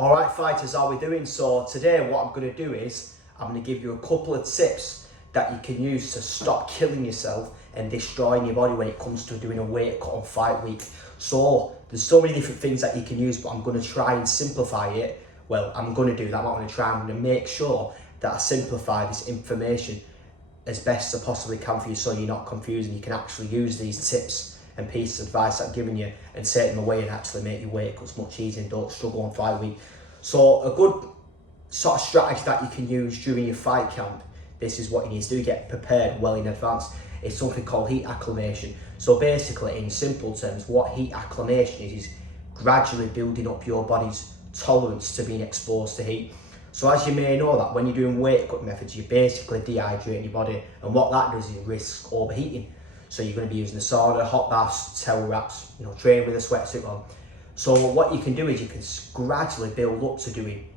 Alright fighters, how are we doing? So today what I'm going to do is I'm going to give you a couple of tips that you can use to stop killing yourself and destroying your body when it comes to doing a weight cut on fight week. So there's so many different things that you can use, but I'm going to try and simplify it. Well, I'm going to do that. I'm not going to try. I'm going to make sure that I simplify this information as best as I possibly can for you, so you're not confused and you can actually use these tips and pieces of advice that I'm giving you and take them away and actually make your weight cuts much easier and don't struggle on fight week. So a good sort of strategy that you can use during your fight camp, this is what you need to do, get prepared well in advance. It's something called heat acclimation. So basically, in simple terms, what heat acclimation is gradually building up your body's tolerance to being exposed to heat. So as you may know, that when you're doing weight cut methods, you're basically dehydrating your body, and what that does is risk overheating. So you're going to be using the sauna, hot baths, towel wraps, train with a sweatsuit on. So what you can do is you can gradually build up to doing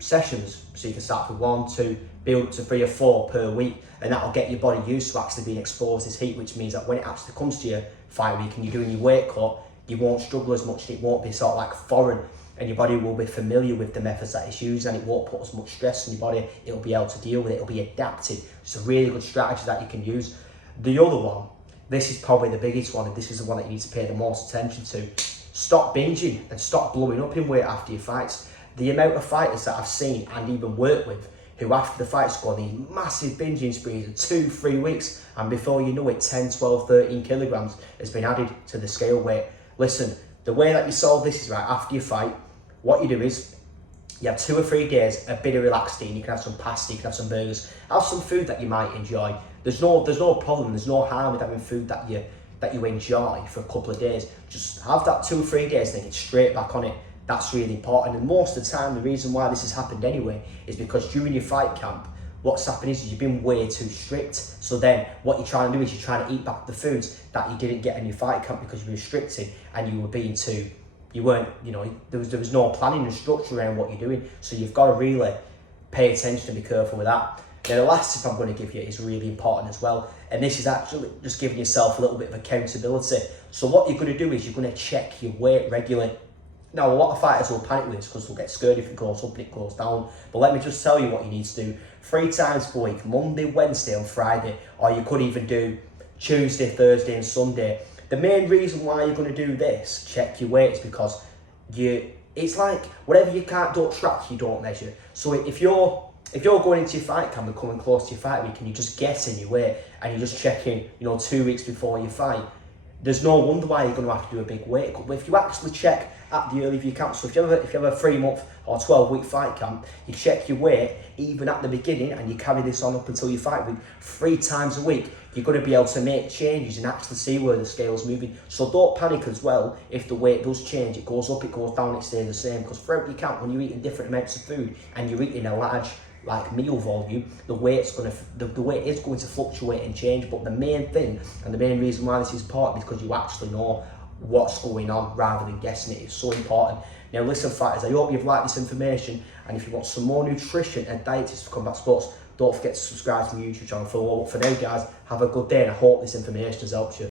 sessions. So you can start with 1, 2, build up to 3 or 4 per week, and that'll get your body used to actually being exposed to this heat, which means that when it actually comes to your fight week and you're doing your weight cut, you won't struggle as much, it won't be sort of like foreign, and your body will be familiar with the methods that it's used, and it won't put as much stress on your body. It'll be able to deal with it, it'll be adapted. It's a really good strategy that you can use. The other one, this is probably the biggest one, and this is the one that you need to pay the most attention to. Stop binging and stop blowing up in weight after your fights. The amount of fighters that I've seen and even worked with who after the fights go on these massive binging sprees of 2-3 weeks, and before you know it, 10, 12, 13 kilograms has been added to the scale weight. Listen, the way that you solve this is, right, after your fight, what you do is you have 2 or 3 days, a bit of relaxed eating. You can have some pasta, you can have some burgers, have some food that you might enjoy. There's no problem, there's no harm with having food that you enjoy for a couple of days. Just have that 2 or 3 days, then get straight back on it. That's really important. And most of the time, the reason why this has happened anyway is because during your fight camp, what's happened is you've been way too strict. So then what you're trying to do is you're trying to eat back the foods that you didn't get in your fight camp because you were restricted and you were being too, you weren't, there was no planning and structure around what you're doing. So you've got to really pay attention and be careful with that. Now the last tip I'm going to give you is really important as well, and this is actually just giving yourself a little bit of accountability. So what you're going to do is you're going to check your weight regularly. Now a lot of fighters will panic with this because they'll get scared if it goes up and it goes down, but let me just tell you what you need to do. 3 times per week, Monday, Wednesday and Friday, or you could even do Tuesday, Thursday and Sunday. The main reason why you're going to do this, check your weight, is because it's like whatever you don't track, you don't measure. So if you're going into your fight camp and coming close to your fight week and you're just guessing your weight and you're just checking, 2 weeks before your fight, there's no wonder why you're going to have to do a big weight cut. But if you actually check at the early of your camp, so if you have a 3-month or 12-week fight camp, you check your weight even at the beginning and you carry this on up until your fight week 3 times a week, you're going to be able to make changes and actually see where the scale's moving. So don't panic as well if the weight does change. It goes up, it goes down, it stays the same, because throughout your camp, when you're eating different amounts of food and you're eating a large meal volume, the weight is going to fluctuate and change. But the main thing and the main reason why this is important is because you actually know what's going on rather than guessing it. It's so important. Now listen fighters, I hope you've liked this information, and if you want some more nutrition and diet tips for combat sports, don't forget to subscribe to my YouTube channel. For now guys, have a good day, and I hope this information has helped you.